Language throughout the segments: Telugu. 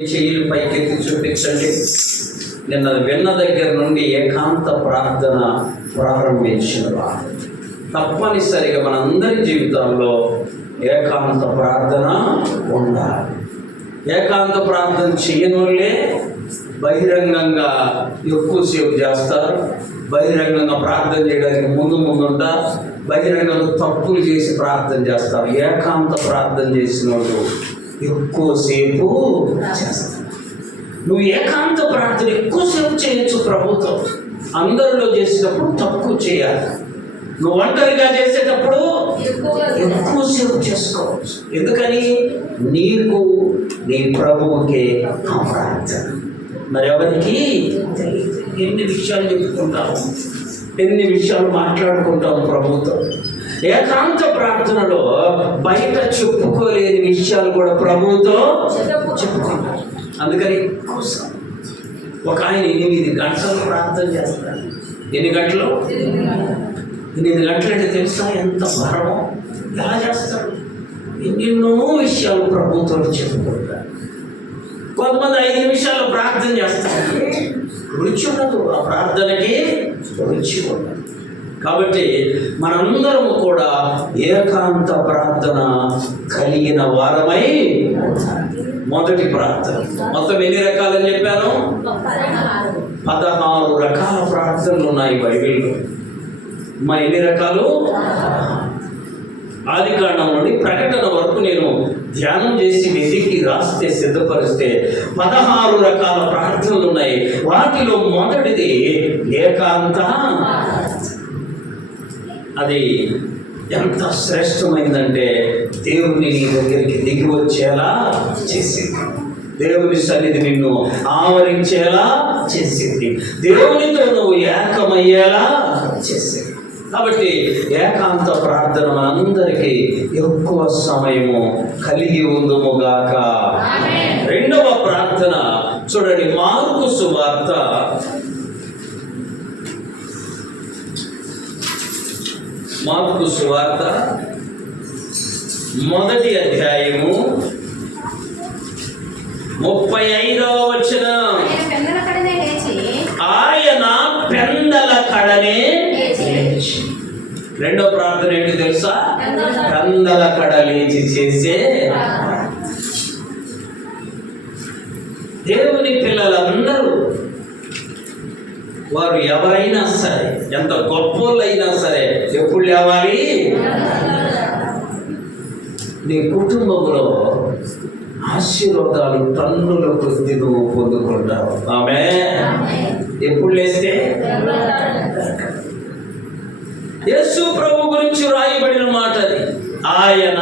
చెయ్యిలు పైకెత్తి చూపించండి. నిన్న విన్న దగ్గర నుండి ఏకాంత ప్రార్థన ప్రారంభించినవా? తప్పనిసరిగా మనందరి జీవితాల్లో ఏకాంత ప్రార్థన ఉండాలి. ఏకాంత ప్రార్థన చేయని వాళ్ళే బహిరంగంగా ఎక్కువసేపు చేస్తారు. బహిరంగంగా ప్రార్థన చేయడానికి ముందుంటారు. బహిరంగంగా తప్పులు చేసి ప్రార్థన చేస్తారు. ఏకాంత ప్రార్థన చేసిన వాళ్ళు ఎక్కువసేపు చేస్తారు. నువ్వు ఏకాంత ప్రార్థన ఎక్కువసేపు చేయొచ్చు. ప్రభుత్వం అందరిలో చేసేటప్పుడు తక్కువ చేయాలి. నువ్వు ఒంటరిగా చేసేటప్పుడు ఎక్కువసేపు చేసుకోవచ్చు. ఎందుకని? నీకు నీ ప్రభువుకే ఆ ప్రార్థన. మరి ఎవరికి ఎన్ని విషయాలు చెప్పుకుంటాము, ఎన్ని విషయాలు మాట్లాడుకుంటాము ప్రభుత్వం. ఏకాంత ప్రార్థనలో బయట చెప్పుకోలేని విషయాలు కూడా ప్రభువుతో చెప్పుకుంటారు. అందుకని ఒక ఆయన 8 గంటలు ప్రార్థన చేస్తాడు. ఎన్ని గంటలు? 8 గంటలు అంటే తెలుసా ఎంత భారమో? ఎలా చేస్తాడు? ఎన్నెన్నో విషయాలు ప్రభుత్వం చెప్పుకుంటారు. కొంతమంది 5 నిమిషాలు ప్రార్థన చేస్తారు. రుచి ఉండదు, ఆ ప్రార్థనకి రుచి ఉండదు. కాబట్టి మనందరము కూడా ఏకాంత ప్రార్థన కలిగిన వారమై మొదటి ప్రార్థన. మొత్తం ఎన్ని రకాలని చెప్పాను? 16 రకాల ప్రార్థనలు ఉన్నాయి బైబిల్లో. ఎన్ని రకాలు? ఆదికాండం నుండి ప్రకటన వరకు నేను ధ్యానం చేసి వెతికి రాస్తే సిద్ధపరిస్తే 16 రకాల ప్రార్థనలు ఉన్నాయి. వాటిలో మొదటిది ఏకాంత. అది ఎంత శ్రేష్టమైందంటే దేవుని నీ దగ్గరికి దిగి వచ్చేలా చేసింది. దేవుని సన్నిధి నిన్ను ఆవరించేలా చేసింది. దేవునితో నువ్వు ఏకమయ్యేలా చేసింది. కాబట్టి ఏకాంత ప్రార్థన మనందరికీ ఎక్కువ సమయము కలిగి ఉందుముగాక. రెండవ ప్రార్థన చూడండి, మార్కు సువార్త 1వ అధ్యాయము 35వ వచనం. ఆయన పెందల కడనే లేచి. రెండో ప్రార్థన ఏంటి తెలుసా? పెందల కడ లేచి చేసే. దేవుని పిల్లలందరూ వారు ఎవరైనా సరే, ఎంత గొప్పోళ్ళైనా సరే, ఎప్పుడు లేవాలి? నీ కుటుంబంలో ఆశీర్వాదాలు టన్నుల కొద్ది నువ్వు పొందుకుంటావు. ఆమె ఎప్పుడు లేస్తే? యేసు ప్రభు గురించి రాయబడిన మాట అది. ఆయన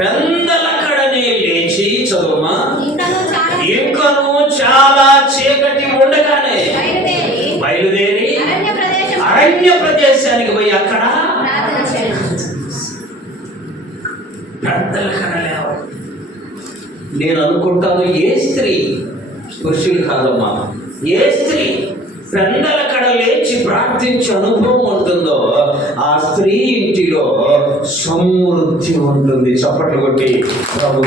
పెందల కడనే లేచి, చదువుమా, ఇంకను చాలా చీకటి ఉండగానే బయలుదేరి అరణ్య ప్రదేశానికి పోయి అక్కడ పెద్దల కడ లేవాలి. నేను అనుకుంటాను, ఏ స్త్రీ, పురుషులు కాదమ్మా, ఏ స్త్రీ పెందల కడ లేచి ప్రార్థించే అనుభవం ఉంటుందో ఆ స్త్రీ ఇంటిలో సమృద్ధి ఉంటుంది. చప్పట్లు కొట్టి ప్రభు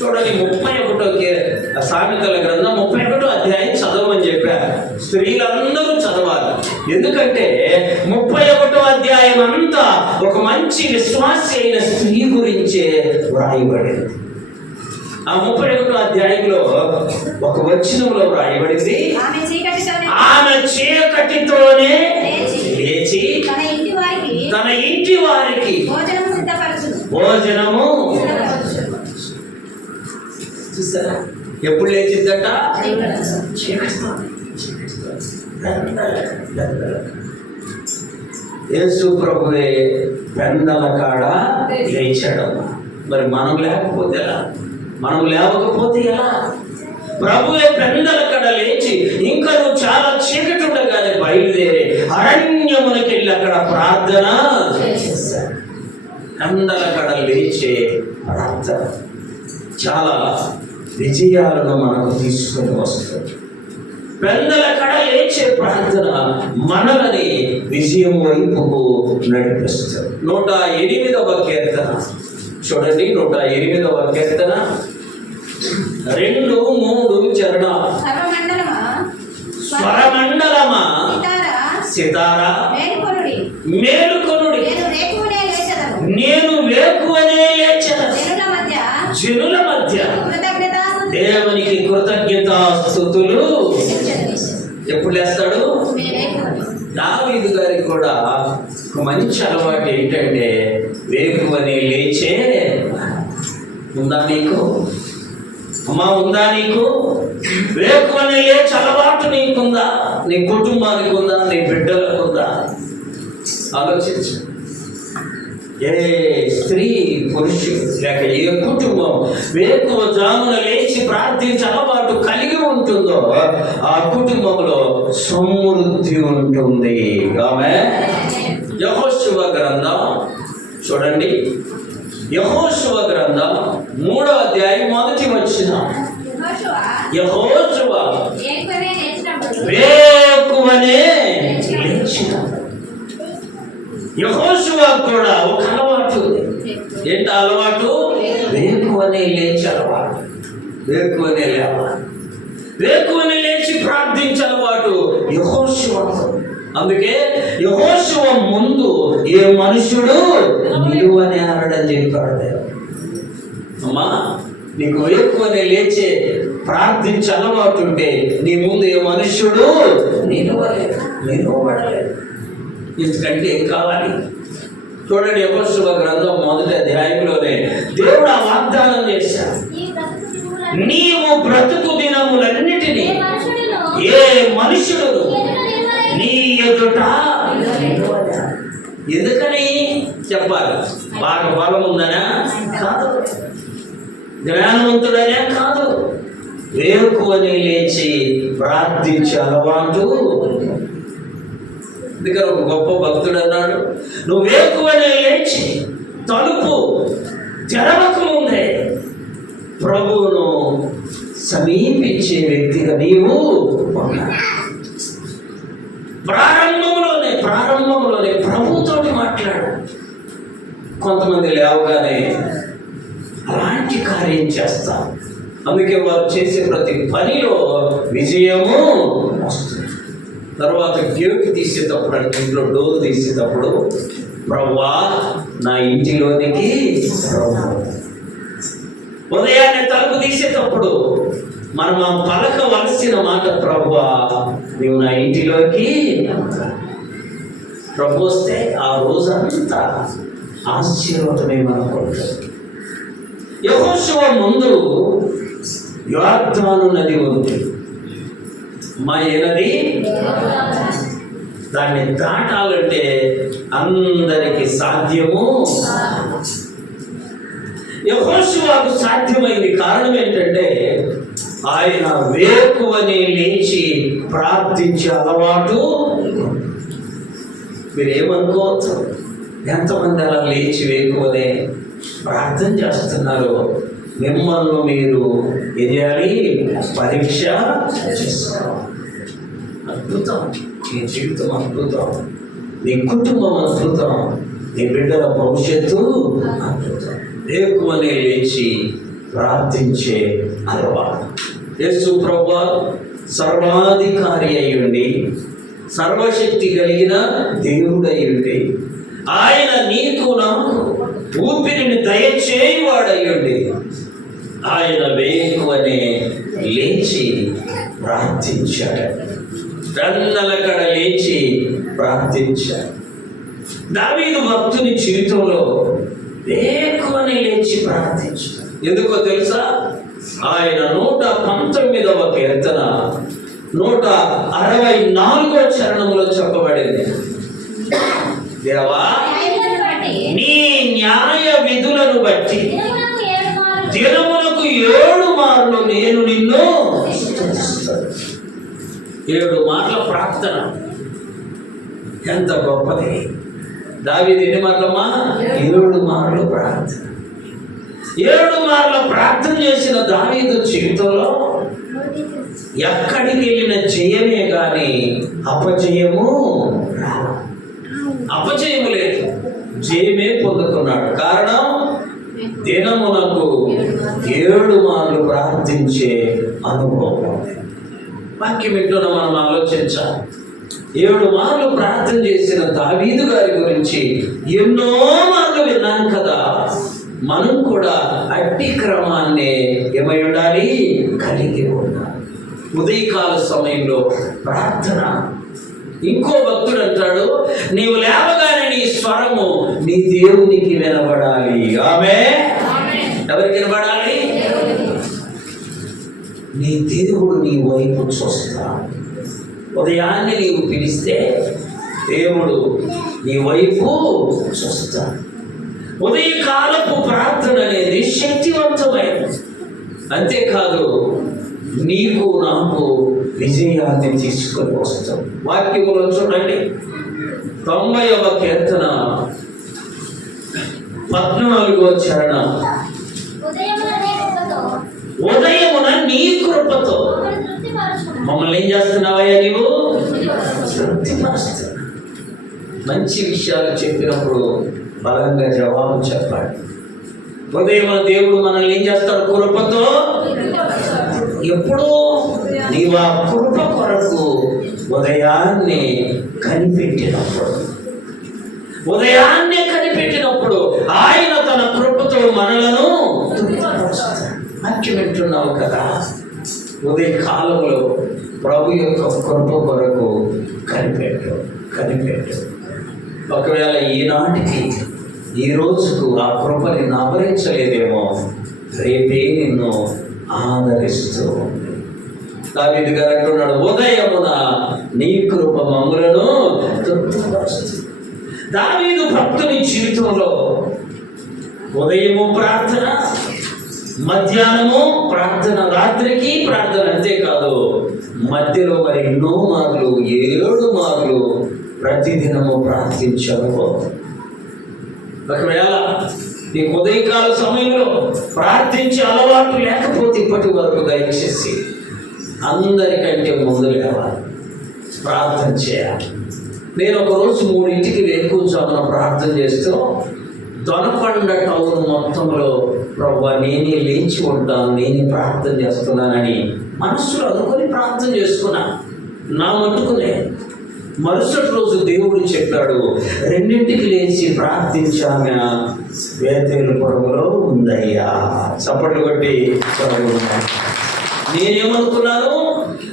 చూడండి. 31వ సామెతల గ్రంథం 31వ అధ్యాయం చదవమని చెప్పారు. స్త్రీలందరూ చదవాలి. ఎందుకంటే 31వ అధ్యాయం అంతా ఒక మంచి విశ్వాసి అయిన స్త్రీ గురించే వ్రాయబడింది. ఆ 31వ అధ్యాయంలో ఒక వచనంలో వ్రాయబడింది, ఆమె చీకటితోనే లేచి తన ఇంటి వారికి భోజనము. చూసారా? ఎప్పుడు లేచిందట? యేసు ప్రభువే పెందల కాడ లేచాడమ్మా. మరి మనం లేకపోతే ఎలా? మనం లేవకపోతే ఎలా? ప్రభువే పెందల కాడ లేచి ఇంకా నువ్వు చాలా చీకటి ఉండగానే బయలుదేరి అరణ్యమునకి వెళ్ళి అక్కడ ప్రార్థన చేశాడు. పెందల కాడ లేచే ప్రార్థన చాలా విజయాలను మనకు తీసుకొని వస్తుంది. పెందల కడ లేచే ప్రార్థన మనల్ని విజయం వైపుకు నడిపిస్తుంది. 108వ కీర్తన చూడండి 108వ కీర్తన 2, 3 చరణాలు. స్వరమండలమా సితారా మేలుకొనుడి, నేను వేకువనే లేచెదను. జనుల మధ్య దేవునికి కృతజ్ఞతాస్తుతులు ఎప్పుడు లేస్తాడు? దావీదు గారికి కూడా ఒక మంచి అలవాటు ఏంటంటే వేకువనే లేచే. ఉందా నీకు? అమ్మా, ఉందా నీకు? వేకువనే లేచే అలవాటు నీకుందా? నీ కుటుంబానికి ఉందా? నీ బిడ్డలకు ఉందా? ఆలోచించు. ఏ స్త్రీ, పురుషుడు లేక ఏ కుటుంబం వేకువ జామున లేచి ప్రార్థించే అలవాటు కలిగి ఉంటుందో ఆ కుటుంబంలో సమృద్ధి ఉంటుంది. ఆమె యెహోషువ గ్రంథం చూడండి. యెహోషువ గ్రంథం 3వ అధ్యాయం 1వ వచనం. యెహోషువ వేకువనే లేచిన. యెహోషువ కూడా ఒక అలవాటు ఉంది. ఏంటి అలవాటు? వేకువనే లేచి అలవాటు. వేకువనే లేవాలి, వేకువనే లేచి ప్రార్థించే అలవాటు యెహోషువ. అందుకే యెహోషువ ముందు ఏ మనుషుడు నిలువనే అనడం చెప్పాడు. అమ్మా, నీకు వేకువనే లేచే ప్రార్థించే అలవాటు ఉంటే నీ ముందు ఏ మనుష్యుడు నిలువబడలేదు. ఎందుకంటే ఏం కావాలి? చూడండి, యెహోషువ గ్రంథం 1వ అధ్యాయంలోనే దేవుడు ఆ వాగ్దానం చేశాడు. నీవు బ్రతుకు దినములన్నిటినీ ఏ మనుషుడు నీ ఎదుట. ఎందుకని చెప్పాలి? బాగా బలం ఉందనా? కాదు. జ్ఞానవంతుడనే కాదు. వేకువని లేచి ప్రార్థించే అలవాటు. అందుకని ఒక గొప్ప భక్తుడు అన్నాడు, నువ్వు వేకువనే లేచి తలుపు తెరవక ముందే ప్రభువును సమీపించే వ్యక్తిగా నీవు ప్రారంభంలోనే ప్రభువుతోటి మాట్లాడు. కొంతమంది లేవగానే అలాంటి కార్యం చేస్తాం. అందుకే వారు చేసే ప్రతి పనిలో విజయము వస్తుంది. తర్వాత గేట్ తీసేటప్పుడు, అంటే ఇంట్లో డోర్ తీసేటప్పుడు, ప్రభువా నా ఇంటిలోనికి. ఉదయాన్నే తలుపు తీసేటప్పుడు మనం ఆ పలకవలసిన మాట, ప్రభువా నీవు నా ఇంటిలోకి. ప్రభు వస్తే ఆ రోజంతా ఆశీర్వాదమే మనకుంటుంది. యెహోషువ ముందు యోర్దాను నది ఉంది. మా నది, దాన్ని దాటాలంటే అందరికి సాధ్యము. యెహోషువకు సాధ్యమైంది. కారణం ఏంటంటే ఆయన వేకువనే లేచి ప్రార్థించే అలవాటు. మీరేమనుకోవచ్చు? ఎంతమంది అలా లేచి వేకువనే ప్రార్థన చేస్తున్నారు? మిమ్మల్ని మీరు ఏం చేయాలి? పరీక్ష చేసుకోవాలి. అద్భుతం. నీ జీవితం అద్భుతం, నీ కుటుంబం అద్భుతం, నీ బిడ్డల భవిష్యత్తు అద్భుతం. వేకువనే లేచి ప్రార్థించే అలవాటు. యేసు ప్రభువు సర్వాధికారి అయ్యుండి, సర్వశక్తి కలిగిన దేవుడయ్యుండి, ఆయన నీకు నాకు ఊపిరిని దయచేయువాడయ్యుండి, ఆయన వేకువనే లేచి ప్రార్థించాడు. కడ లేచి ప్రార్థించాడు. దావీదు భక్తుని జీవితంలో వేకువనే లేచి ప్రార్థించాడు. ఎందుకో తెలుసా? ఆయన 119వ కీర్తన 164వ చరణంలో చెప్పబడింది, దేవా నీ న్యాయ విధులను బట్టి దినములకు 7 మార్లు నేను నిన్ను. 7 మార్ల ప్రార్థన ఎంత గొప్పది! దావీదు ఎన్ని మార్లమ్మా? 7 మార్లు ప్రార్థన. 7 మార్ల ప్రార్థన చేసిన దావీదు జీవితంలో ఎక్కడికి వెళ్ళిన జయమే కానీ అపజయము అపజయము లేదు, జయమే పొందుకున్నాడు. కారణం దినమునకు 7 మార్లు ప్రార్థించే అనుభవం. వాక్యం వింటున్న మనం ఆలోచించాలి. 7 మార్లు ప్రార్థన చేసిన దావీదు గారి గురించి ఎన్నో మార్లు విన్నాం కదా. మనం కూడా అట్టి క్రమాన్ని ఏమై ఉండాలి, కలిగి ఉండాలి. ఉదయకాల సమయంలో ప్రార్థన. ఇంకో భక్తుడు అంటాడు, నీవు లేవగానే నీ స్వరము నీ దేవునికి వినబడాలి. ఆమేన్. ఎవరికి వినబడాలి? నీ దేవుడు నీ వైపు చూస్తాడు. ఉదయాన్నే నీవు పిలిస్తే దేవుడు నీ వైపు చూస్తాడు. ఉదయకాలపు ప్రార్థన అనేది శక్తివంతమైనది. అంతేకాదు, నీకు నాకు విజయాన్ని తీసుకొని వస్తాం. వాక్యములో చూడండి, 90వ కీర్తన 14వ చరణం. ఉదయమున నీ కృపతో మమ్మల్ని ఏం చేస్తున్నావయ్యా? నీవు తృప్తిపరుస్తున్నావు. మంచి విషయాలు చెప్పినప్పుడు బలంగా జవాబు చెప్పాలి. ఉదయమున దేవుడు మనల్ని ఏం చేస్తాడు? కృపతో. ఎప్పుడు నీవు ఆ కృప కొరకు ఉదయాన్నే కనిపెట్టినప్పుడు ఆయన తన కృపతో మనలను మంచి వింటున్నావు కదా. ఉదయ కాలంలో ప్రభు యొక్క కృప కొరకు కనిపెట్టు. ఒకవేళ ఈనాటికి ఈ రోజుకు ఆ కృపని ఆవరించలేదేమో, రేపే నిన్ను ఆదరిస్తూ ఉంది. దావీదు గారు అంటున్నాడు, ఉదయమున నీ కృప మమ్ములను తృప్తిపరుస్తుంది. దావీదు భక్తుని జీవితంలో ఉదయము ప్రార్థన, మధ్యాహ్నము ప్రార్థన, రాత్రికి ప్రార్థన. అంతేకాదు, మధ్యలో మరి ఎన్నో మార్లు 7 మార్లు ప్రతిదినము ప్రార్థించాను. ఒకవేళ నీకు ఉదయకాల సమయంలో ప్రార్థించే అలవాటు లేకపోతే ఇప్పటి వరకు దయచేసి అందరికంటే ముందు లేవాలి, ప్రార్థన చేయాలి. నేను ఒకరోజు 3ంటికి వేకువజామున ప్రార్థన చేస్తూ దొనకొండ టౌన్ మొత్తంలో ప్రభువా నేనే లేచి ఉంటాను, నేనే ప్రార్థన చేస్తున్నానని మనస్సులో అనుకొని ప్రార్థన చేసుకున్నా. నా మట్టుకునే మరుసటి రోజు దేవుడు చెప్పాడు, 2ంటికి లేచి ప్రార్థించామె వేతేలుపురంలో ఉందయ్యా. చప్పట్లు కొట్టి నేనేమనుకున్నాను,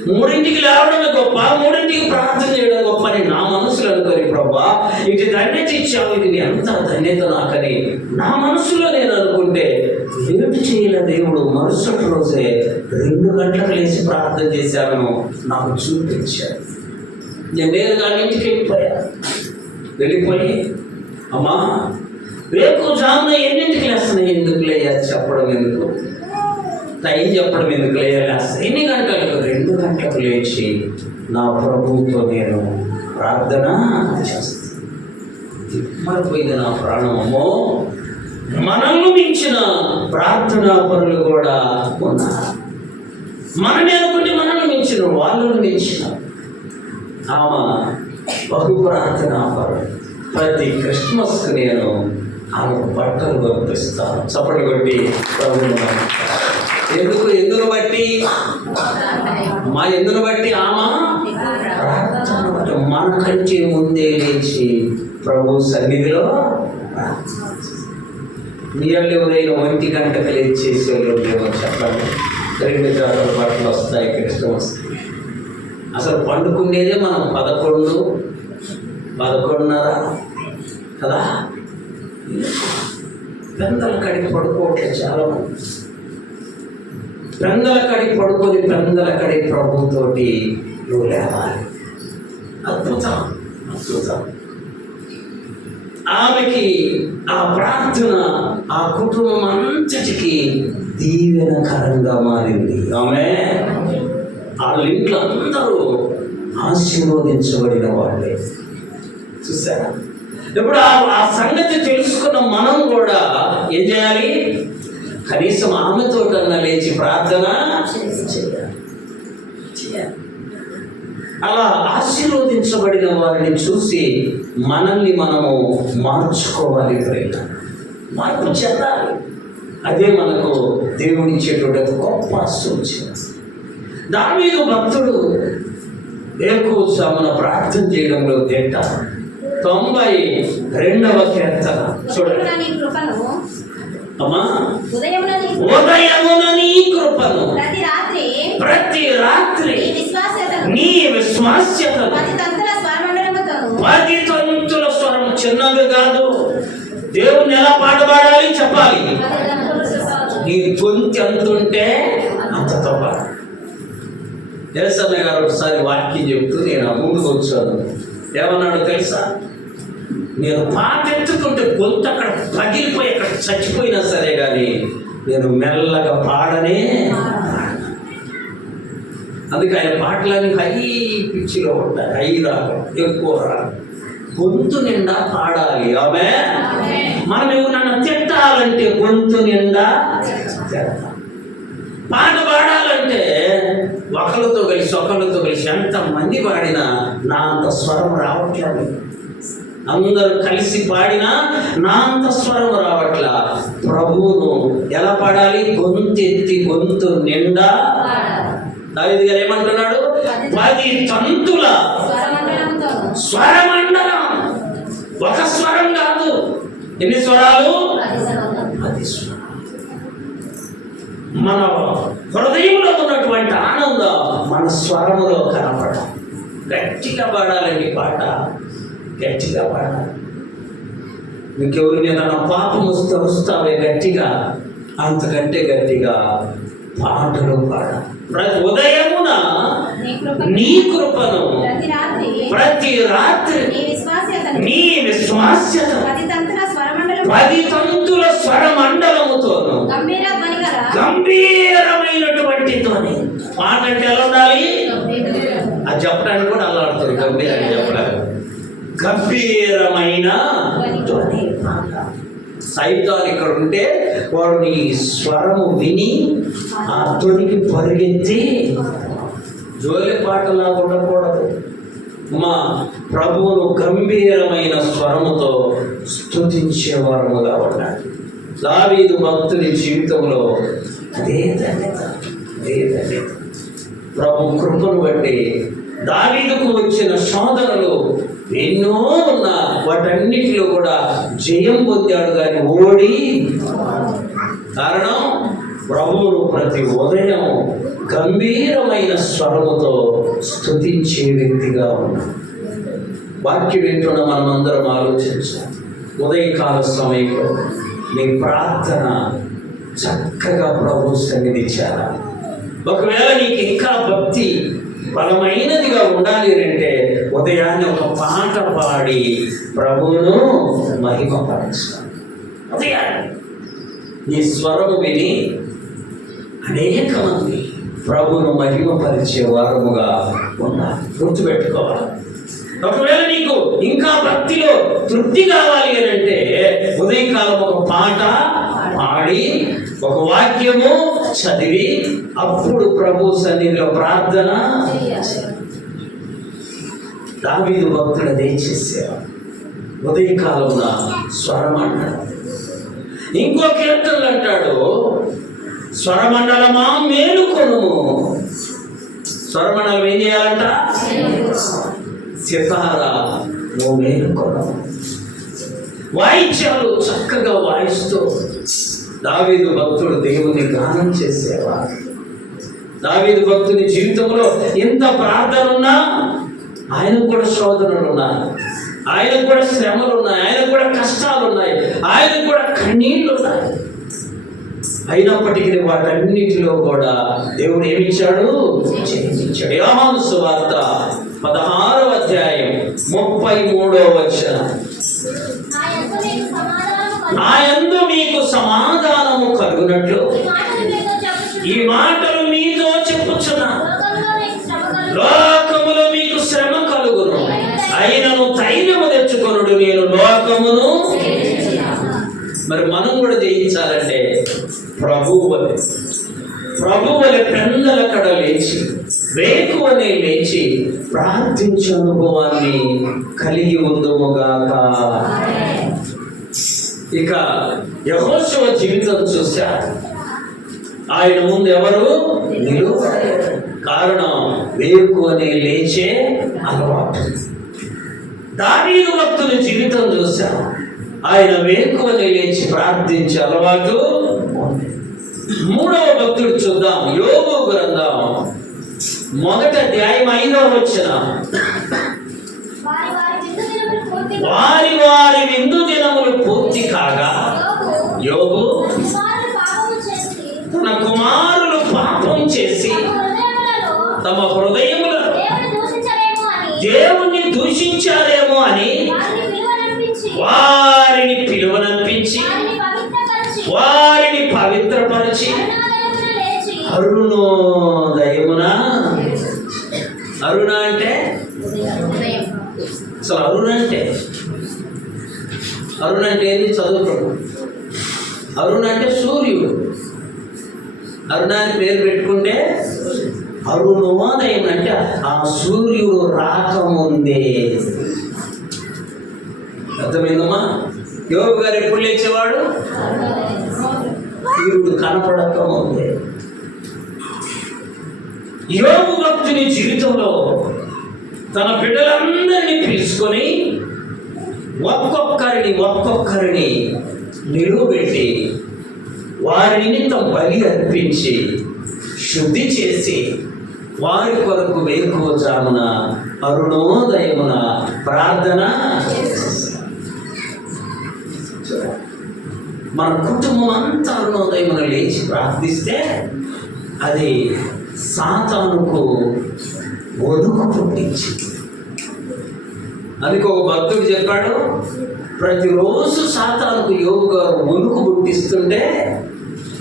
3ంటికి లేవడమే గొప్ప, 3ంటికి ప్రార్థన చేయడం గొప్ప అని నా మనసులో అనుకోని, ప్రభా ఇది ధన్యత ఇచ్చావు, ఇది ఎంత ధన్యత నాకని నా మనసులో నేను అనుకుంటే, లేటు చేయలే దేవుడు. మరుసటి రోజే 2 గంటలకు లేచి ప్రార్థన చేశాను, నాకు చూపించాడు. నేను నేరుగా ఇంటికి వెళ్ళిపోయి అమ్మా వేకువజామున 8ంటికి లేస్తున్నాయి, ఎందుకు లేయా చెప్పడం ఎందుకు, టైం చెప్పడం ఎందుకు లేస్తాను. ఎన్ని గంటలకు? 2 గంటలకు లేచి నా ప్రభువుతో నేను ప్రార్థన చేస్తాను. మరిపోయింది నా ప్రాణమో. మనల్ని మించిన ప్రార్థనా పరులు కూడా ఉన్నారు. మనని అనుకుంటే మనల్ని మించిన వాళ్ళని మించిన ఆమె బహు ప్రార్థనా పరులు. ప్రతి క్రిస్మస్కి నేను ఆమెకు బట్టలు పంపిస్తాను. చప్పట్లు కొట్టి ప్రభువును ఎందుకు బట్టి ఆమె ప్రార్థన బట్టి మనకంటే ముందే లేచి ప్రభు సన్నిధిలో నీళ్ళు ఎవరైనా 1 గంటకు లేచి చేసేవాళ్ళు చెప్పండి. 2 జతల బట్టలు వస్తాయి క్రిస్మస్. అసలు పండుకునేదే మనం 11:30 కదా. పెందల కడికి పడుకోవట్లేదు చాలా మంది. పెందల కడికి పడుకొని పెందల కడి ప్రభుతోటి నువ్వు లేవాలి. అద్భుతం. ఆమెకి ఆ ప్రార్థన ఆ కుటుంబం అంతటికి దీవెనకరంగా మారింది. ఆమె వాళ్ళ ఇంట్లో అందరూ ఆశీర్వదించబడిన వాళ్ళే. చూసారా? ఇప్పుడు ఆ సంగతి తెలుసుకున్న మనం కూడా ఏం చేయాలి? కనీసం ఆమెతో కన్నా లేచి ప్రార్థన చేయాలి. అలా ఆశీర్వదించబడిన వారిని చూసి మనల్ని మనము మార్చుకోవాలి. మార్పు చెందాలి. అదే మనకు దేవుని ఇచ్చేటువంటి గొప్ప సూచన. దావీదు భక్తుడు వేకువజామున ప్రార్థన చేయడంలో తేట 92వ కీర్తన చూడండి. అమ్మా, ఉదయమున నీ కృపను ప్రతి రాత్రి నీ విశ్వాస్యతను 10 తంతుల స్వరం, చిన్నది కాదు. దేవుని ఎలా పాడబడాలి చెప్పాలి. నీ గొంతు అంతుంటే అంతతో పాడు. దేశన్న గారు ఒకసారి వాక్యం చెప్తూ నేను ముందుకు వచ్చాను. ఏమన్నాడు తెలుసా? నేను పాట ఎత్తుకుంటే గొంతు అక్కడ పగిలిపోయి అక్కడ చచ్చిపోయినా సరే కానీ నేను మెల్లగా పాడనే. అందుకే ఆయన పాటలన్నీ హై పిచ్చిలో ఉంటాయి, హై రాగం, ఎక్కువ రాగం. గొంతు నిండా పాడాలి. ఆమె మనం ఎవరన్నా తిట్టాలంటే గొంతు నిండా తిట్టాలి. పాట పాడాలంటే ఒకరితో కలిసి ఎంత మంది పాడినా నా అంత స్వరం రావట్లేదు. అందరూ కలిసి పాడినా నా అంత స్వరం రావట్లా. ప్రభువును ఎలా పాడాలి? గొంతెత్తి గొంతు నిండా. దావీదు గారు ఏమంటున్నాడు? 10 తంతుల స్వరమండలం. ఒక స్వరం కాదు, ఎన్ని స్వరాలు? 10 స్వరాలు. మన హృదయంలో ఉన్నటువంటి ఆనందం మన స్వరములో కనపడడం. గట్టిగా పాడాలండి పాట, గట్టిగా పాడాలి. మీకెవరి మీద పాపం వస్తావే గట్టిగా, అంతకంటే గట్టిగా పాటలు పాడాలి. ఉదయమున నీ కృపను ప్రతి రాత్రి నీ విశ్వాస్యత 10 తంతుల స్వరమండలముతోను గంభీరమైనటువంటి ధ్వని. పాట అంటే ఎలా ఉండాలి? అది చెప్పడానికి కూడా అలా ఆడుతుంది. గంభీరంగా చెప్పడానికి గంభీరమైన ధ్వని. సైతాన్ ఇక్కడ ఉంటే వాడు నీ స్వరము విని ఆ ధ్వనికి పరిగెత్తి జోలి పాటలా ఉండకూడదు. మా ప్రభువును గంభీరమైన స్వరముతో స్తుతించే వారముగా ఉండాలి. దావీదు భక్తుని జీవితంలో అదే ధన్యత. ప్రభు కృపను బట్టి దావీదుకు వచ్చిన శోధనలు ఎన్నో ఉన్నా వాటన్నిటిలో కూడా జయం పొందాడు కానీ ఓడి. కారణం ప్రభువును ప్రతి ఉదయం గంభీరమైన స్వరముతో స్తుతించే వ్యక్తిగా ఉన్నాడు. వాక్యం వింటున్న మనమందరం ఆలోచించాలి. ఉదయకాల సమయంలో నీ ప్రార్థన చక్కగా ప్రభు సన్నిధి చేరాలి. ఒకవేళ నీకు ఇంకా భక్తి బలమైనదిగా ఉండాలి అంటే ఉదయాన్నే ఒక పాట పాడి ప్రభువును మహిమపరచాలి. ఉదయాన్నే నీ స్వరం విని అనేక మంది ప్రభువును మహిమపరిచే వారముగా ఉండాలి. గుర్తుపెట్టుకోవాలి. ఒకవేళ నీకు ఇంకా భక్తిలో తృప్తి కావాలి అని అంటే ఉదయకాలం ఒక పాట పాడి ఒక వాక్యము చదివి అప్పుడు ప్రభు సన్నిధిలో ప్రార్థన. దావీదు భక్తుడు అదే చేసేవాడు. ఉదయకాలంలో స్వరమండలం. ఇంకో కీర్తనలు అంటాడు, స్వరమండలమా మేలుకొనుము. స్వరమండలం ఏం చేయాలంట? సితారా ఓ మేలుకొనుము. వాయిద్యాలు చక్కగా వాయిస్తూ దావీదు భక్తుడు దేవుని గానం చేసేవాడు. దావీదు భక్తుని జీవితంలో ఎంత ప్రార్థన ఉన్నా ఆయనకు కూడా శోధనలు ఉన్నాయి, ఆయనకు కూడా శ్రమలు ఉన్నాయి, ఆయనకు కూడా కష్టాలు ఉన్నాయి, ఆయనకు కూడా కన్నీళ్లు ఉన్నాయి. అయినప్పటికీ వాటన్నిటిలో కూడా దేవుడు ఏమిచ్చాడు? జయించాడు. యోహాను సువార్త 16వ అధ్యాయం 33వ వచనం. నా యందు మీకు సమాధానము కలుగునట్లు ఈ మాటలు మీతో చెప్పుచున్నాను. లోకములో మీకు శ్రమ కలుగును, అయినను ధైర్యము తెచ్చుకొనుడు, నేను లోకమును. మరి మనం కూడా జయించాలంటే ప్రభువు వలె పెందల కడ లేచి వేకువనే లేచి ప్రార్థించే అనుభవాన్ని కలిగి ఉందుముగాక. ఇక యెహోషువ జీవితం చూశారు. ఆయన ముందు ఎవరు నిలువలేరు. కారణం వేకువనే లేచే అలవాటు. దావీదు భక్తుని జీవితం చూశాం. ఆయన వేకువనే లేచి ప్రార్థించే అలవాటు. మూడవ భక్తుడు చూద్దాం, యోబు గ్రంథం 1వ అధ్యాయం 5వ వచనం. వారి వారి విందు దినములు పూర్తి కాగా యోబు తన కుమారులు పాపం చేసి తమ హృదయములో దేవుణ్ణి దూషించారేమో అని వారిని పిలువనంపించి వారిని పవిత్రపరిచి అరుణోదయమున. అరుణ అంటే అసలు అరుణ అంటే ఏంది? చదువుకోండి. అరుణ అంటే సూర్యుడు. అరుణాన్ని పేరు పెట్టుకుంటే అరుణోదయం అంటే ఆ సూర్యుడు రాకముందే. అర్థమైందమ్మా? యోబు గారు ఎప్పుడు లేచేవాడు? సూర్యుడు కనపడకముందే. యోబు భక్తుని జీవితంలో తన బిడ్డలందరినీ పిలుచుకొని ఒక్కొక్కరిని నిలువబెట్టి వారి నిమిత్తం బలి అర్పించి శుద్ధి చేసి వారి కొరకు వేకువజామున అరుణోదయమున ప్రార్థన. మన కుటుంబం అంతా అరుణోదయమున లేచి ప్రార్థిస్తే అది సాతానుకు వణుకు పుట్టించి. అందుకే ఒక భక్తుడు చెప్పాడు, ప్రతిరోజు సాతానుకు యోబు గారు వణుకు పుట్టిస్తుంటే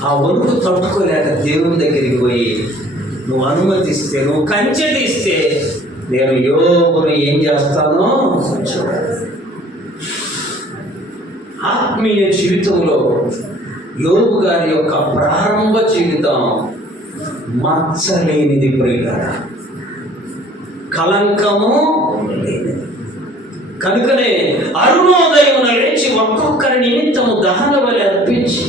ఆ వణుకు తట్టుకోలేక దేవుని దగ్గరికి పోయి, నువ్వు అనుమతిస్తే, నువ్వు కంచె తీస్తే నేను యోబును ఏం చేస్తానో చూడాలి. ఆత్మీయ జీవితంలో యోబు గారి యొక్క ప్రారంభ జీవితం మచ్చలేనిది, ప్రియులారా, కలంకము లేనిది. కనుకనే అరుణోదయమున లేచి ఒక్కొక్కరి నిమిత్తము దహన బలి అర్పించి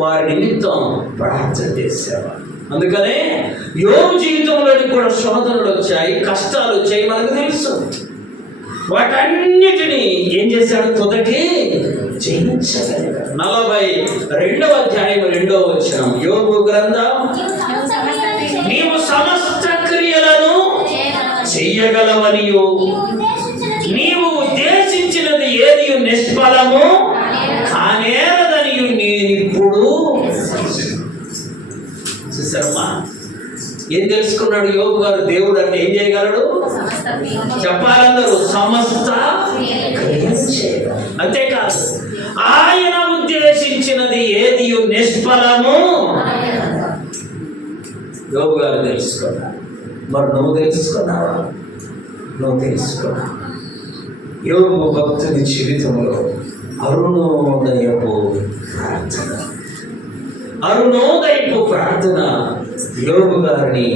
వారి నిమిత్తం ప్రార్థన చేసేవారు. అందుకనే యోబు జీవితంలోని కూడా శోధనలు వచ్చాయి, కష్టాలు వచ్చాయి, మనకు తెలుసు. వాటన్నిటినీ ఏం చేశాడు? తుదకి జయించగలిగాడు. 42వ అధ్యాయం 2వ వచనం, యోబు గ్రంథం. నీవు సమస్త క్రియలను చెయ్యగలవనియు నీవు ఉద్దేశించినది ఏది నిష్ఫలము కానేరదనియు నేనిప్పుడు. చూసారమ్మా, ఏం తెలుసుకున్నాడు యోబు గారు? దేవుడు అంటే ఏం చేయగలడు? చెప్పాలందరూ సమస్త అంతేకాదు, ఆయన ఉద్దేశించినది ఏది నిష్ఫలము. యోబు గారు తెలుసుకున్నాడు. మరి నువ్వు తెలుసుకున్నావా? నువ్వు తెలుసుకున్నావు. యోబు భక్తుని జీవితంలో అరుణోదయపు ప్రార్థన, అరుణోదయపు ప్రార్థన యోబు గారిని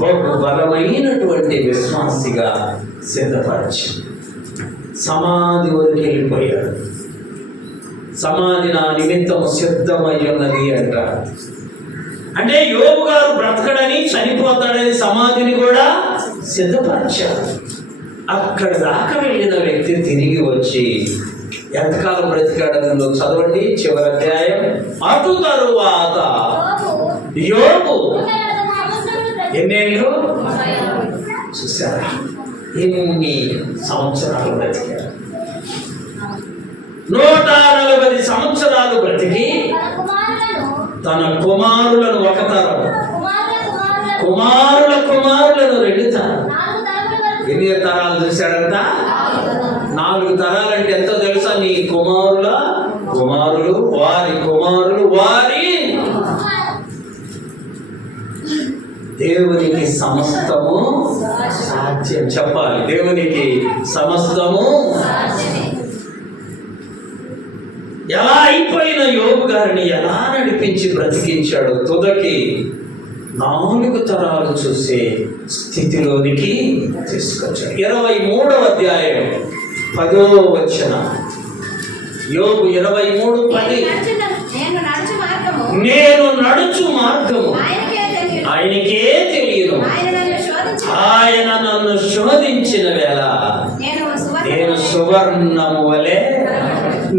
బహు బలమైనటువంటి విశ్వాసిగా సిద్ధపరిచి సమాధి వరకు వెళ్ళిపోయాడు. సమాధి నా నిమిత్తం సిద్ధమై ఉన్నది అంటారు. అంటే యోబు గారు బ్రతకడని, చనిపోతాడని సమాధిని కూడా సిద్ధపరిచారు. అక్కడ దాకా వెళ్ళిన వ్యక్తి తిరిగి వచ్చి ఎంతకాలం బ్రతికాడని చదవండి, చివరి అధ్యాయం. అటు తరువాత యోబు ఎన్నేళ్ళు? చూసారా, ఎన్ని సంవత్సరాలు బ్రతికారు? 140 సంవత్సరాలు బ్రతికి తన కుమారులను ఒక తరం, కుమారులను 2 తరం. ఎన్ని తరాలు చూశాడంట? 4 తరాలంటే ఎంతో తెలుసా? నీ కుమారుల కుమారులు, వారి కుమారులు, వారి. దేవునికి సమస్తము సాధ్యం. చెప్పాలి, దేవునికి సమస్తము. ఎలా అయిపోయిన యోబు గారిని ఎలా నడిపించి బ్రతికించాడు? తుదకి 4 తరాలు చూసే స్థితిలోనికి తీసుకొచ్చాడు. 23వ అధ్యాయం 10వ వచనం. యోబు 23:10. నేను నడుచు మార్గము ఆయనకే తెలియను. ఆయన నన్ను శోధించిన వేళ నేను సువర్ణము వలె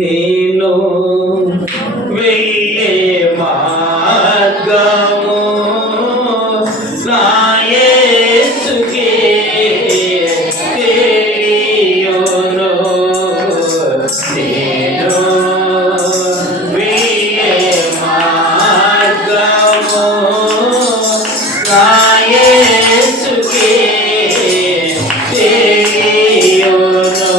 నేను వెళ్ళే మార్గము నా యేసుకే తెలియును. నేను వెళ్ళే మార్గము నా యేసుకే తెలియును.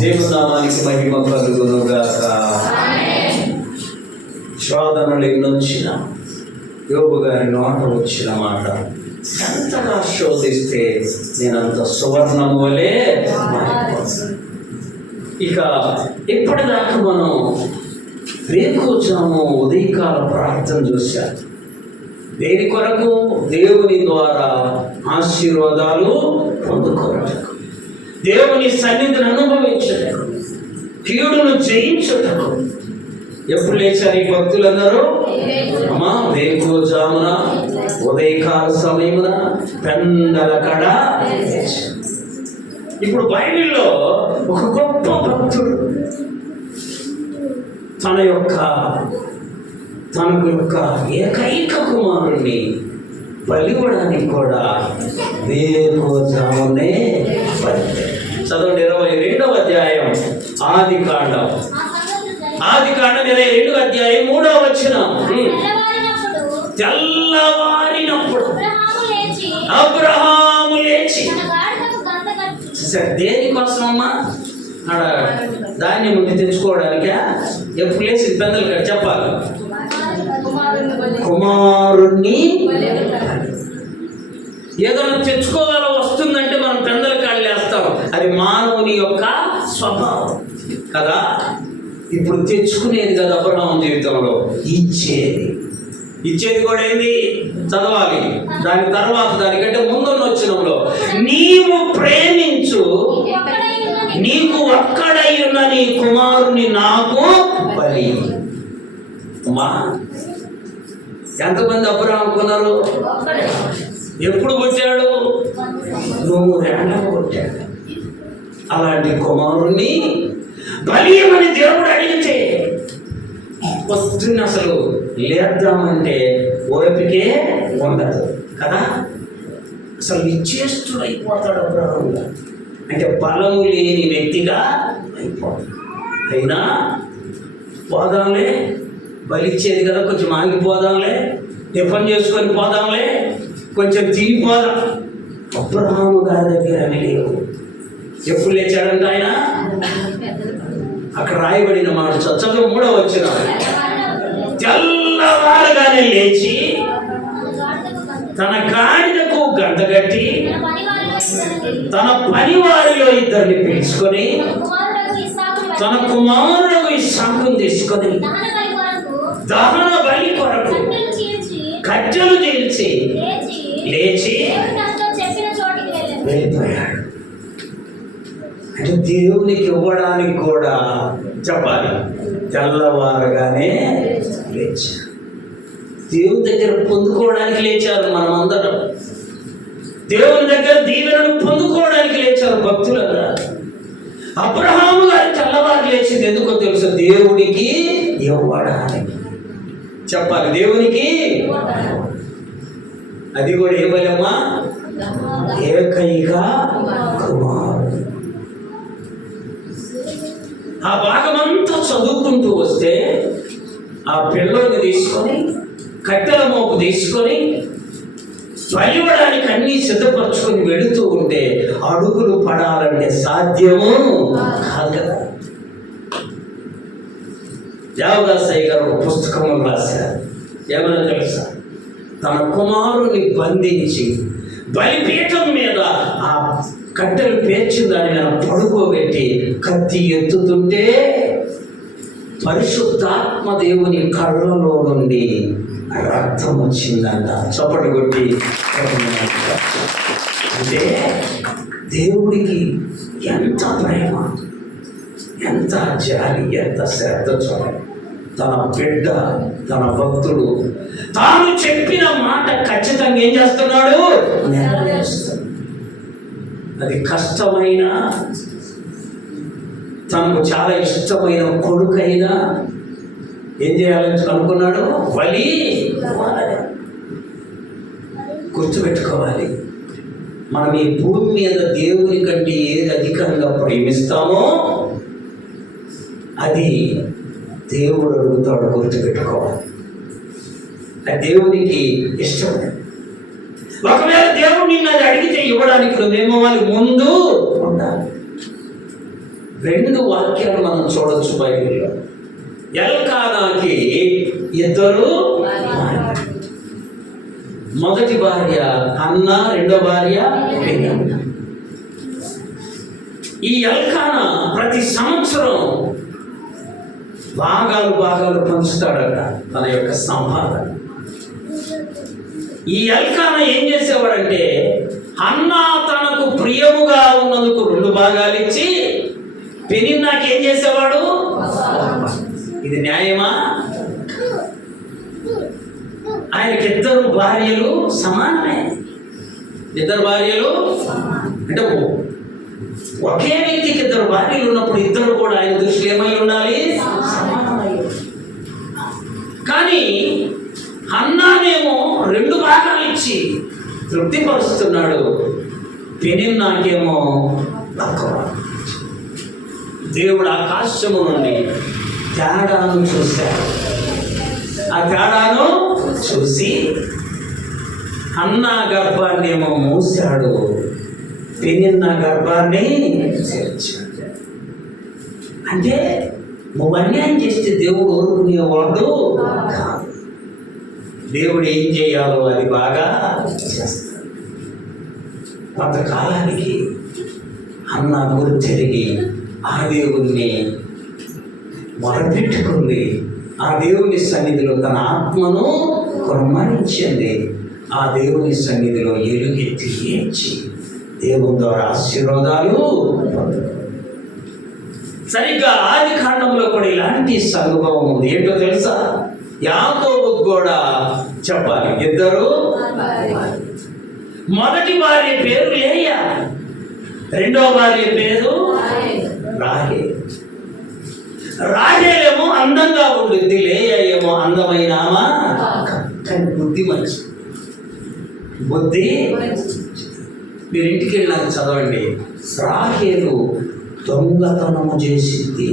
దేవుని నామానికి మహిమ కలుగును గాక. శోధనలు ఎన్నొచ్చిన యోబు గారి నోట వచ్చిన మాట, ఎంతగా శోధిస్తే నేనంత సువర్ణము వలె మారిపోతాను. ఇక ఇప్పటిదాకా మనం రేకోజాము ఉదయకాల ప్రార్థన చూశాం. దేని కొరకు? దేవుని ద్వారా ఆశీర్వాదాలు పొందుకోవటకు, దేవుని సన్నిధిని అనుభవించటకు, కీడును జయించుటకు. ఎప్పుడు లేచారు ఈ భక్తులందరూ? అమ్మా, వేకువజామున ఉదయకాల సమయమున పెందల కడ. ఇప్పుడు బైబిల్లో ఒక గొప్ప భక్తుడు తనకు యొక్క ఏకైక కుమారుణ్ణి బలివ్వడానికి కూడా వేకువజామునే చదవండి. 22వ అధ్యాయం ఆదికాండం ఆదికాండం 22:3 తెల్లవారినప్పుడు అబ్రహాము లేచి దేనికోసమమ్మా ఆడ ధాన్యం ఉండి తెచ్చుకోవడానికా? ఎప్పుడు లేచి పెద్దలు ఇక్కడ చెప్పాలి. కుమారుణ్ణి ఏదైనా తెచ్చుకోవాలో వస్తుందంటే మనం పెద్దల కాళ్ళు వేస్తాం. అది మానవుని యొక్క స్వభావం కదా. ఇప్పుడు తెచ్చుకునేది కదా అబ్రహాము జీవితంలో ఇచ్చేది కూడా ఏంది? చదవాలి. దాని తర్వాత దానికంటే ముందున్న వచనంలో నీవు ప్రేమించు నీకు ఒక్కడై ఉన్న నీ కుమారుని నాకు బలి. అమ్మా, ఎంతమంది అబ్రహాము కొన్నారు? ఎప్పుడు పుట్టాడు? 100 ఏళ్ళకు పుట్టాడు. అలాంటి కుమారుణ్ణి బలియమని దేవుడు అడిగితే పొద్దున్న అసలు లేద్దామంటే ఓపికే ఉండదు కదా. అసలు నిశ్చేష్టుడైపోతాడు అబ్రహాము. అంటే బలము లేని వ్యక్తిగా అయిపోతాడు. అయినా పోదాంలే, బలిచ్చేది కదా, కొంచెం ఆగిపోదాంలే, టిఫన్ చేసుకొని పోదాంలే, కొంచెం తినిపోదాం. అబ్రహాము గారి దగ్గర అవి లేవు. ఎప్పుడు లేచాడంట ఆయన? అక్కడ రాయబడిన మాట చదువు 3వ వచనం. తెల్లవారుగానే లేచి తన గాడిదకు గంటగట్టి తన పనివారిలో 2 పిలుచుకొని తన కుమారుడు ఇస్సాకును తీసుకొని దహన బలి కొరకు కట్టెలు చీల్చి లేచి వెళ్ళిపోయాడు. అంటే దేవునికి ఇవ్వడానికి కూడా చెప్పాలి, తెల్లవారగానే లేచారు. దేవుని దగ్గర పొందుకోవడానికి లేచారు. మనమందరం దేవుని దగ్గర దీవెనను పొందుకోవడానికి లేచారు భక్తులంతా. అబ్రహాము గారు తెల్లవారు లేచింది ఎందుకో తెలుసు? దేవునికి ఇవ్వడానికి. చెప్పాలి, దేవునికి. అది కూడా ఏ బలమ్మా? ఏకైక కుమారుడు. ఆ భాగమంతా చదువుకుంటూ వస్తే ఆ పిల్లల్ని తీసుకొని కట్టెల మోపు తీసుకొని బలివ్వడానికి అన్నీ సిద్ధపరచుకొని వెళుతూ ఉంటే అడుగులు పడాలంటే సాధ్యము కాదు కదా. దేవదాసయ్య గారు ఒక పుస్తకంలో రాశారు. ఏమైనా తెలుసా? తన కుమారుని బంధించి బలిపీఠం మీద ఆ కట్టెలు పేర్చి దాని మీద పడుకోబెట్టి కత్తి ఎత్తుతుంటే పరిశుద్ధాత్మ దేవుని కళ్ళలో నుండి రక్తం వచ్చిందంట. చప్పటి కొట్టి. అంటే దేవుడికి ఎంత ప్రేమ, ఎంత జాలి, ఎంత శ్రద్ధ చూడాలి. తన బిడ్డ, తన భక్తుడు తాను చెప్పిన మాట ఖచ్చితంగా ఏం చేస్తున్నాడు? నెరవేరుస్తున్నాడు. అది కష్టమైన, తనకు చాలా ఇష్టమైన కొడుకైనా ఏం చేయాలని అనుకున్నాడు? బలి. గుర్తుపెట్టుకోవాలి, మనం ఈ భూమి మీద దేవుని కంటే ఏది అధికంగా ప్రేమిస్తామో అది దేవుడు అడుగుతాడు. గుర్తుపెట్టుకోవాలి, అది దేవునికి ఇష్టం. ఒకవేళ దేవుడు నిన్ను అది అడిగితే ఇవ్వడానికి నువ్వేమో వాళ్ళకి ముందు ఉండాలి. 2 వాక్యాలు మనం చూడొచ్చు బైబిల్లో. ఎల్కానాకి 2 మొదటి భార్య హన్నా, రెండో భార్య పెనిన్నా. ఈ ఎల్కానా ప్రతి సంవత్సరం భాగాలు పంచుతాడట తన యొక్క సంపాదన. ఈ ఎల్కానా ఏం చేసేవాడంటే హన్నా తనకు ప్రియముగా ఉన్నందుకు 2 భాగాలు ఇచ్చి పెనిన్నాకి ఏం చేసేవాడు? ఇది న్యాయమా? ఆయనకి 2 భార్యలు సమానమే. 2 భార్యలు అంటే ఒకే వ్యక్తికి 2 భార్యలు ఉన్నప్పుడు ఇద్దరు కూడా ఆయన దృష్టిలో ఏమై ఉండాలి? సమానమై. కానీ హన్నానేమో 2 భాగాలు ఇచ్చి తృప్తిపరుస్తున్నాడు, పెనిన్నాకేమో తక్కువ. దేవుడు ఆకాశము నుండి తేడాను చూశాడు. ఆ తేడాను చూసి అన్నా గర్భాన్ని ఏమో మూసాడు, పెనిన్న గర్భాన్ని చేర్చాడు. అంటే నువ్వు అన్యాయం చేస్తే దేవుడు ఊరుకునేవాడు కాదు. దేవుడు ఏం చేయాలో అది బాగా చేస్తాడు. కొంతకాలానికి అన్న గుర్తెరిగి ఆ దేవుణ్ణి మొరపెట్టుకుంది. ఆ దేవుని సన్నిధిలో తన ఆత్మను కుమ్మరించింది. ఆ దేవుని సన్నిధిలో ఎలుగెత్తి ఏడ్చి దేవుని ద్వారా ఆశీర్వాదాలు పొందుకుంది. సరిగ్గా ఆది కాండంలో కూడా ఇలాంటి అనుభవం ఉంది. ఏంటో తెలుసా? యాకోబుకు కూడా చెప్పాలి. ఇద్దరు మొదటి భార్య పేరు లేయా, రెండో భార్య పేరు రాహేలు. రాహేలేమో అందంగా ఉండింది, లేయా ఏమో అందమైన కానీ బుద్ధి మంచి. బుద్ధి మీరు ఇంటికి వెళ్ళినాక చదవండి. రాహేలు దొంగతనము చేసింది.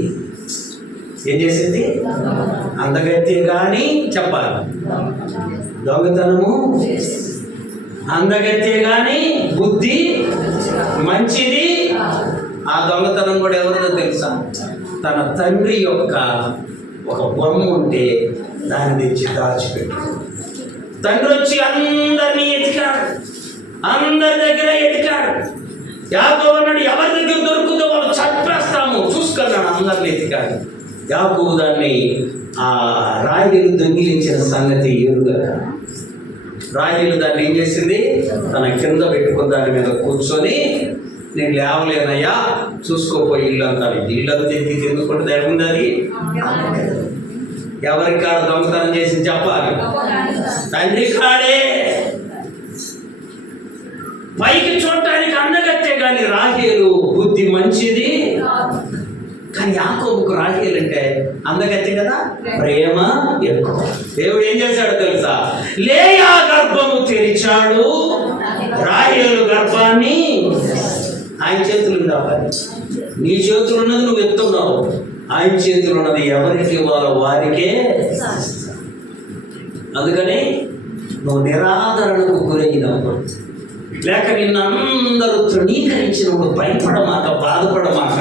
ఏం చేసింది? అందగత్తే కానీ చెప్పాలి. దొంగతనము అందగత్తే కానీ బుద్ధి మంచిది. ఆ దొంగతనం కూడా ఎవరిదో తెలుసా? తన తండ్రి యొక్క ఒక బొమ్మ ఉంటే దాన్ని తెచ్చి దాచిపెట్టు. తండ్రి వచ్చి అందరినీ ఎతికాడు, అందరి దగ్గర ఎతికాడు. యాకోబు అన్నాడు, ఎవరి దగ్గర దొరుకుతుందో వాళ్ళు చంపేస్తాము చూసుకున్నాడు. అందరినీ ఎతికాడు. యాకోబు దాన్ని ఆ రాహేలు దొంగిలించిన సంగతి ఎరుగక రాహేలు దాన్ని ఏం చేసింది? తన కింద పెట్టుకుని దాని మీద కూర్చొని, నేను లేవలేనయ్యా చూసుకోపోయి ఇల్లంతా. ఇల్లంతా ఎందుకుంటుంది? ఏముంది అది? ఎవరి కాడ దొంగతనం చేసి చెప్పాలి? తండ్రి కాడే. పైకి చూడటానికి అందగత్తే కానీ రాహేలు బుద్ధి మంచిది. కానీ యాకోబుకు రాహేలు అంటే అందగత్తే కదా, ప్రేమ ఎక్కువ. దేవుడు ఏం చేశాడో తెలుసా? లేయా గర్భము తెరిచాడు, రాహేలు గర్భాన్ని. ఆయన చేతులు ఉందా? నీ చేతులు ఉన్నది నువ్వు ఎత్తున్నావు, ఆయన చేతులు ఉన్నది ఎవరికి ఇవ్వాలో వారికే. అందుకని నువ్వు నిరాదరణకు గురైనప్పుడు, లేక నిన్ను అందరూ తృణీకరించినప్పుడు భయపడమాక, బాధపడమాక.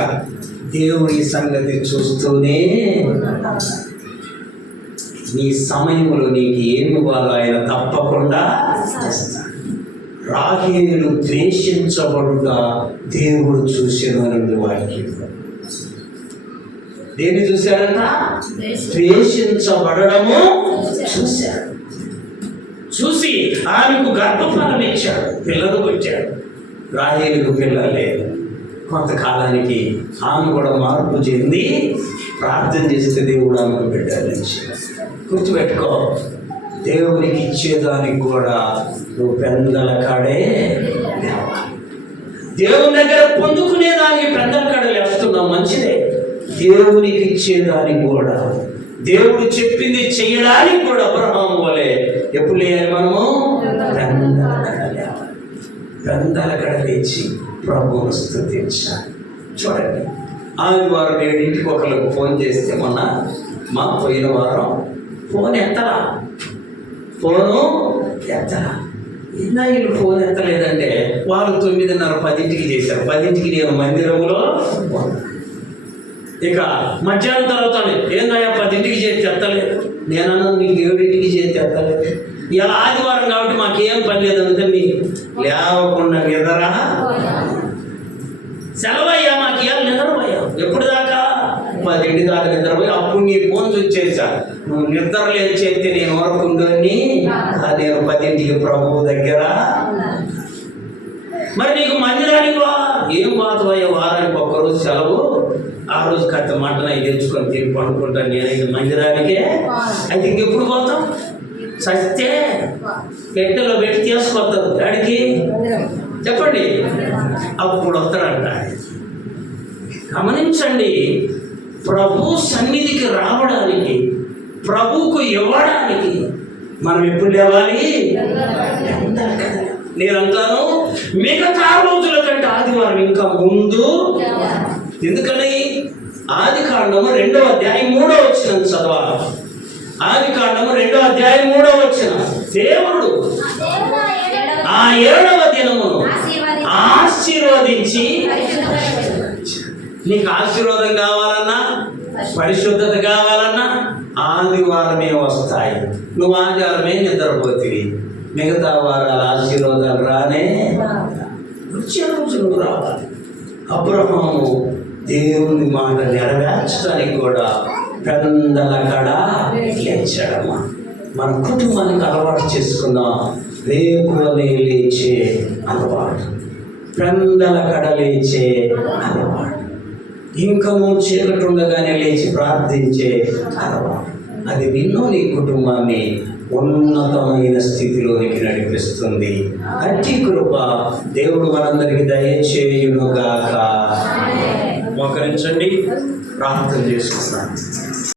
దేవుని సంగతి చూస్తూనే నీ సమయంలో నీకు ఏమి ఇవ్వాలో ఆయన తప్పకుండా చేస్తాడు. రాహేలు ద్వేషించబడుగా దేవుడు చూసిన వాక్యం. దేన్ని చూశాడంట? ద్వేషించబడము చూశాడు. చూసి ఆమెకు గర్భఫలం ఇచ్చాడు, పిల్లలు వచ్చాడు. రాహేలుకు పిల్లలు లేదు. కొంతకాలానికి ఆమె కూడా మార్పు చెంది ప్రార్థన చేస్తే దేవుడు ఆమెకు బిడ్డలు ఇచ్చాడు. గుర్తుపెట్టుకో, దేవునికి ఇచ్చేదానికి కూడా నువ్వు పెందల కాడే లేవాలి. దేవుని దగ్గర పొందుకునేదానికి పెందల కాడే లేస్తున్నావు, మంచిదే. దేవునికి ఇచ్చేదానికి కూడా, దేవుడు చెప్పింది చేయడానికి కూడా అబ్రహాము వలె ఎప్పుడు లేయాలి? మనము పెందల కడ లేవాలి. పెందల కడ లేచి ప్రభువును స్తుతించాలి. చూడండి, ఆదివారం 7ంటికి ఒకరికి ఫోన్ చేస్తే మొన్న పోయిన వారం ఫోన్ ఎత్తరా, ఫోను ఎత్తరా. వీళ్ళు ఫోన్ ఎత్తలేదంటే వాళ్ళు 9:30 10ంటికి చేశారు. 10ంటికి నేను మందిరంలో. ఇక మధ్యాహ్నం తర్వాత ఏందయ్యా 10ంటికి చేతి ఎత్తలేదు. నేనన్నా నీకు 7ంటికి చేతి ఎత్తలేదు. ఇలా ఆదివారం కాబట్టి మాకేం పని లేదు, అందుకని లేవకుండా నిద్రా సెలవయ్యా, మాకు ఇవాళ నిద్రపోయాం. ఎప్పుడు దాకా? 10ంటి దాకా నిద్రపోయి అప్పుడు నీ ఫోన్ చూసేసా. నువ్వు నిద్ర లేచేస్తే నేను ఊరుకుందని, నేను 10ంటికి ప్రభువు దగ్గర. మరి నీకు మందిరానికి ఏం పోతావయ్యా? వారానికి ఒక్కరోజు సెలవు, ఆ రోజు కత్త మంటలు అవి తెచ్చుకొని తిరిగి పండుకుంటాను నేనైతే మందిరానికే. అయితే ఇంకెప్పుడు పోతాం? సస్తే పెట్టెలో పెట్టి తీసుకొస్తారు. డాడీకి చెప్పండి, అప్పుడు వస్తాడంట. గమనించండి, ప్రభు సన్నిధికి రావడానికి, ప్రభువుకు ఇవ్వడానికి మనం ఎప్పుడు లేవాలి? నేను అంటాను, మిగతా రోజుల కంటే ఆదివారం ఇంకా ముందు. ఎందుకని? ఆదికాండము 2వ అధ్యాయం 3వ వచనం చదవాలి. ఆదికాండము 2వ అధ్యాయం 3వ వచనం. దేవుడు ఆ 7వ దినమును ఆశీర్వదించి, నీకు ఆశీర్వాదం కావాలన్నా, పరిశుద్ధత కావాలన్నా ఆదివారమే వస్తాయి. నువ్వు ఆదివారమే నిద్రపోతివి, మిగతా వారాల ఆశీర్వాదాలు రానే వచ్చే రోజులు రావాలి. అబ్రహాము దేవుని మాట నెరవేర్చడానికి కూడా పెందల కడ లేచాడమ్మా. మన కుటుంబానికి అలవాటు చేసుకుందాం రేపులనే లేచే అలవాటు, పెందల కడ లేచే అలవాటు, ఇంకనూ చీకటి ఉండగానే లేచి ప్రార్థించే అలవాటు. అది నిన్ను నీ కుటుంబాన్ని ఉన్నతమైన స్థితిలోనికి నడిపిస్తుంది. అట్టి కృప దేవుడు మనందరికి దయచేయునుగాక. మోకరించండి, ప్రార్థన చేసుకున్నాను.